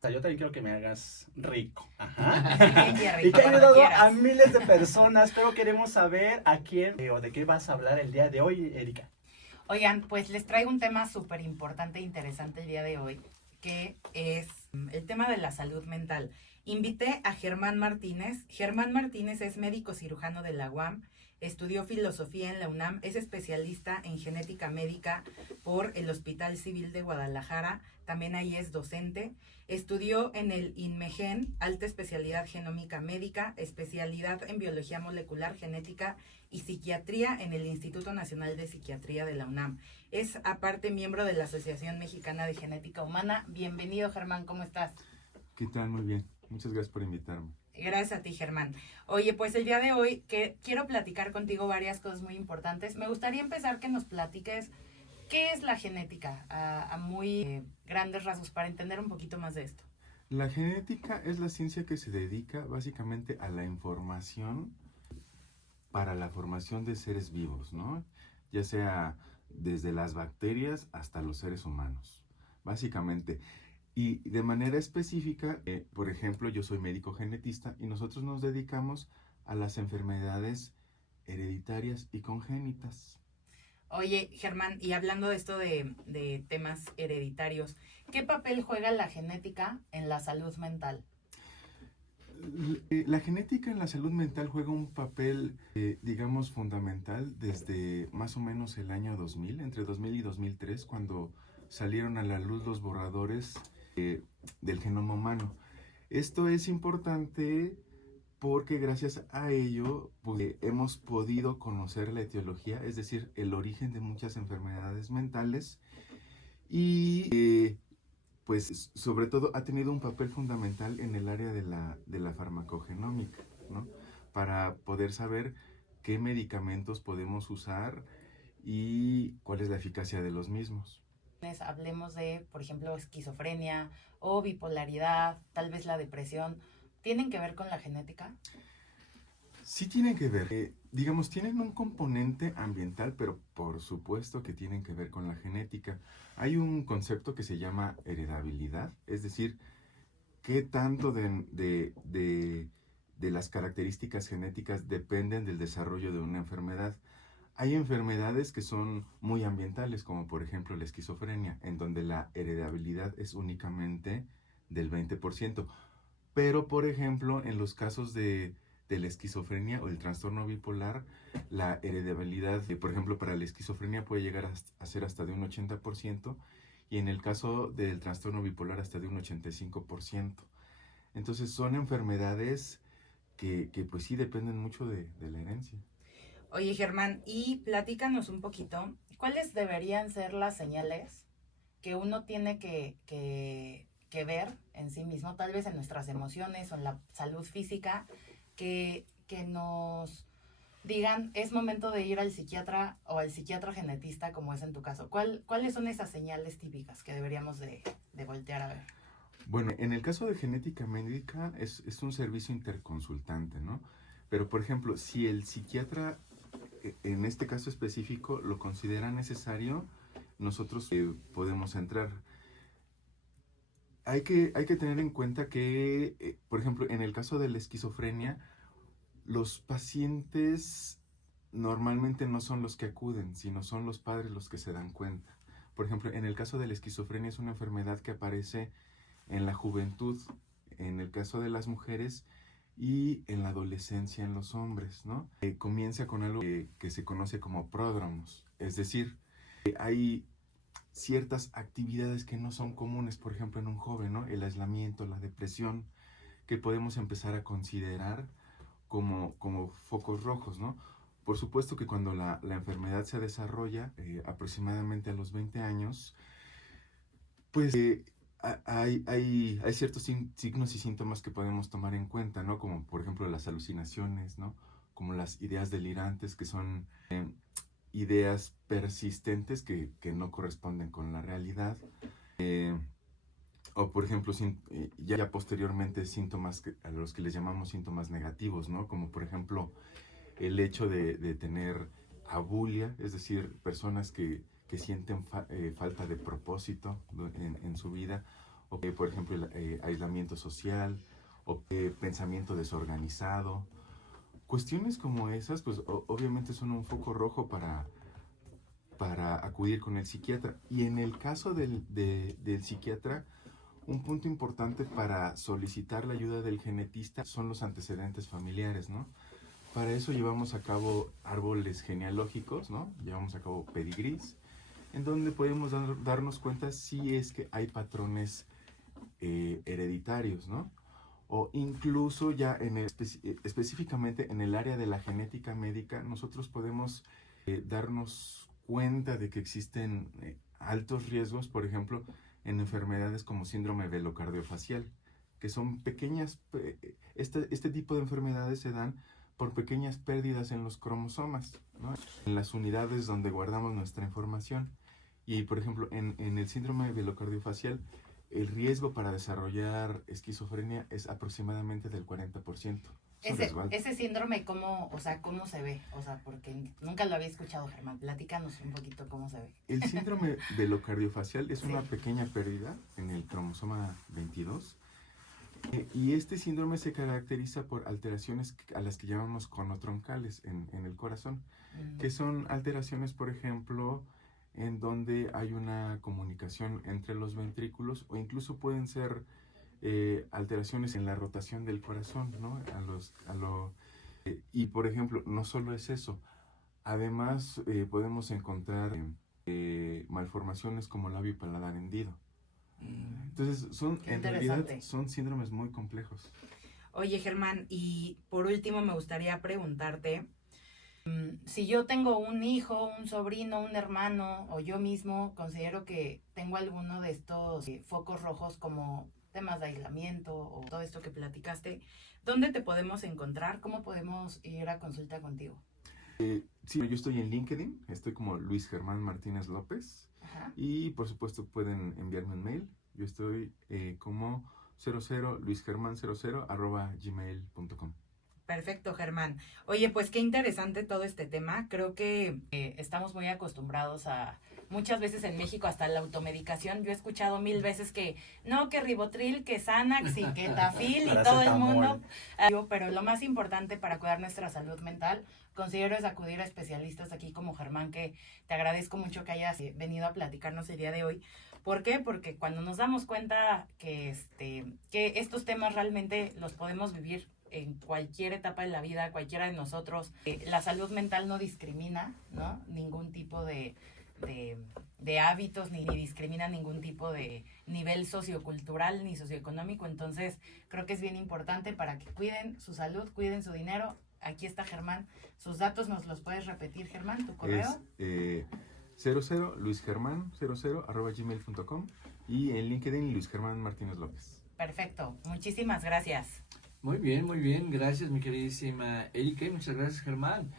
O sea, yo también quiero que me hagas rico. Ajá. Bien, Jerry, Y que ha cuando ayudado quieras. a miles de personas, pero queremos saber a quién o de qué vas a hablar el día de hoy, Erika. Oigan, pues les traigo un tema súper importante e interesante el día de hoy, que es el tema de la salud mental. Invité a Germán Martínez. Germán Martínez es médico cirujano de la UAM, estudió filosofía en la UNAM, es especialista en genética médica por el Hospital Civil de Guadalajara, también ahí es docente. Estudió en el INMEGEN, alta especialidad genómica médica, especialidad en biología molecular, genética y psiquiatría en el Instituto Nacional de Psiquiatría de la UNAM. Es aparte miembro de la Asociación Mexicana de Genética Humana. Bienvenido, Germán, ¿cómo estás? ¿Qué tal? Muy bien. Muchas gracias por invitarme. Gracias a ti, Germán. Oye, pues el día de hoy que quiero platicar contigo varias cosas muy importantes. Me gustaría empezar que nos platiques qué es la genética a muy grandes rasgos para entender un poquito más de esto. La genética es la ciencia que se dedica básicamente a la información para la formación de seres vivos, ¿no? Ya sea desde las bacterias hasta los seres humanos, básicamente. Y de manera específica, por ejemplo, yo soy médico genetista y nosotros nos dedicamos a las enfermedades hereditarias y congénitas. Oye, Germán, y hablando de esto de temas hereditarios, ¿qué papel juega la genética en la salud mental? La genética en la salud mental juega un papel, digamos, fundamental desde más o menos el año 2000, entre 2000 y 2003, cuando salieron a la luz los borradores del genoma humano. Esto es importante porque gracias a ello pues, hemos podido conocer la etiología, es decir, el origen de muchas enfermedades mentales y pues sobre todo ha tenido un papel fundamental en el área de la farmacogenómica, ¿no? Para poder saber qué medicamentos podemos usar y cuál es la eficacia de los mismos. Hablemos de, por ejemplo, esquizofrenia o bipolaridad, tal vez la depresión. ¿Tienen que ver con la genética? Sí tienen que ver, digamos, tienen un componente ambiental, pero por supuesto que tienen que ver con la genética. Hay un concepto que se llama heredabilidad, es decir, qué tanto de las características genéticas dependen del desarrollo de una enfermedad. Hay enfermedades que son muy ambientales, como por ejemplo la esquizofrenia, en donde la heredabilidad es únicamente del 20%. Pero, por ejemplo, en los casos de la esquizofrenia o el trastorno bipolar, la heredabilidad, por ejemplo, para la esquizofrenia puede llegar a ser hasta de un 80% y en el caso del trastorno bipolar hasta de un 85%. Entonces son enfermedades que pues sí dependen mucho de la herencia. Oye, Germán, y platícanos un poquito, ¿cuáles deberían ser las señales que uno tiene que ver en sí mismo, tal vez en nuestras emociones o en la salud física, que nos digan, es momento de ir al psiquiatra o al psiquiatra genetista, como es en tu caso? ¿Cuáles son esas señales típicas que deberíamos de voltear a ver? Bueno, en el caso de genética médica es un servicio interconsultante, ¿no? Pero, por ejemplo, si el psiquiatra, en este caso específico, lo considera necesario, nosotros podemos entrar. Hay que tener en cuenta que, por ejemplo, en el caso de la esquizofrenia, los pacientes normalmente no son los que acuden, sino son los padres los que se dan cuenta. Por ejemplo, en el caso de la esquizofrenia es una enfermedad que aparece en la juventud, en el caso de las mujeres y en la adolescencia en los hombres, ¿no? Comienza con algo que se conoce como pródromos, es decir, hay ciertas actividades que no son comunes, por ejemplo, en un joven, ¿no? El aislamiento, la depresión, que podemos empezar a considerar como focos rojos, ¿no? Por supuesto que cuando la enfermedad se desarrolla aproximadamente a los 20 años, pues hay ciertos signos y síntomas que podemos tomar en cuenta, ¿no? Como por ejemplo las alucinaciones, ¿no? Como las ideas delirantes, que son ideas persistentes que no corresponden con la realidad. O por ejemplo, ya posteriormente síntomas a los que les llamamos síntomas negativos, ¿no? Como por ejemplo el hecho de tener abulia, es decir, personas que sienten falta de propósito en su vida, o por ejemplo el aislamiento social, o pensamiento desorganizado. Cuestiones como esas, pues obviamente son un foco rojo para acudir con el psiquiatra. Y en el caso del psiquiatra, un punto importante para solicitar la ayuda del genetista son los antecedentes familiares, ¿no? Para eso llevamos a cabo árboles genealógicos, ¿no? Llevamos a cabo pedigrís, en donde podemos darnos cuenta si es que hay patrones hereditarios, ¿no? O incluso ya específicamente en el área de la genética médica, nosotros podemos darnos cuenta de que existen altos riesgos, por ejemplo, en enfermedades como síndrome velocardiofasial, que son pequeñas, este tipo de enfermedades se dan por pequeñas pérdidas en los cromosomas, ¿no? En las unidades donde guardamos nuestra información. Y, por ejemplo, en el síndrome velocardiofasial, el riesgo para desarrollar esquizofrenia es aproximadamente del 40%. Ese síndrome, ¿cómo se ve? O sea, porque nunca lo había escuchado, Germán. Platícanos un poquito cómo se ve. El síndrome velocardiofasial es una pequeña pérdida en el cromosoma 22. Y este síndrome se caracteriza por alteraciones a las que llamamos conotroncales en el corazón, que son alteraciones, por ejemplo, en donde hay una comunicación entre los ventrículos, o incluso pueden ser alteraciones en la rotación del corazón, ¿no? Y por ejemplo, no solo es eso, además podemos encontrar malformaciones como labio y paladar hendido. Entonces, en realidad son síndromes muy complejos. Oye, Germán, y por último me gustaría preguntarte, si yo tengo un hijo, un sobrino, un hermano, o yo mismo considero que tengo alguno de estos focos rojos como temas de aislamiento o todo esto que platicaste, ¿dónde te podemos encontrar? ¿Cómo podemos ir a consulta contigo? Sí, yo estoy en LinkedIn, estoy como Luis Germán Martínez López. Ajá. Y por supuesto pueden enviarme un mail. Yo estoy como luisgerman00@gmail.com. Perfecto, Germán. Oye, pues qué interesante todo este tema. Creo que estamos muy acostumbrados a, muchas veces en México, hasta la automedicación. Yo he escuchado 1000 veces que Ribotril, que Xanax y que Tafil y todo el mundo. Pero lo más importante para cuidar nuestra salud mental, considero, es acudir a especialistas aquí como Germán, que te agradezco mucho que hayas venido a platicarnos el día de hoy. ¿Por qué? Porque cuando nos damos cuenta que estos temas realmente los podemos vivir en cualquier etapa de la vida, cualquiera de nosotros, la salud mental no discrimina, ¿no? Ningún tipo de hábitos, ni discrimina ningún tipo de nivel sociocultural ni socioeconómico. Entonces, creo que es bien importante para que cuiden su salud, cuiden su dinero. Aquí está Germán. Sus datos nos los puedes repetir, Germán, tu correo. Es luisgerman00@gmail.com y en LinkedIn Luis Germán Martínez López. Perfecto, muchísimas gracias. Muy bien, gracias mi queridísima Erika y muchas gracias, Germán.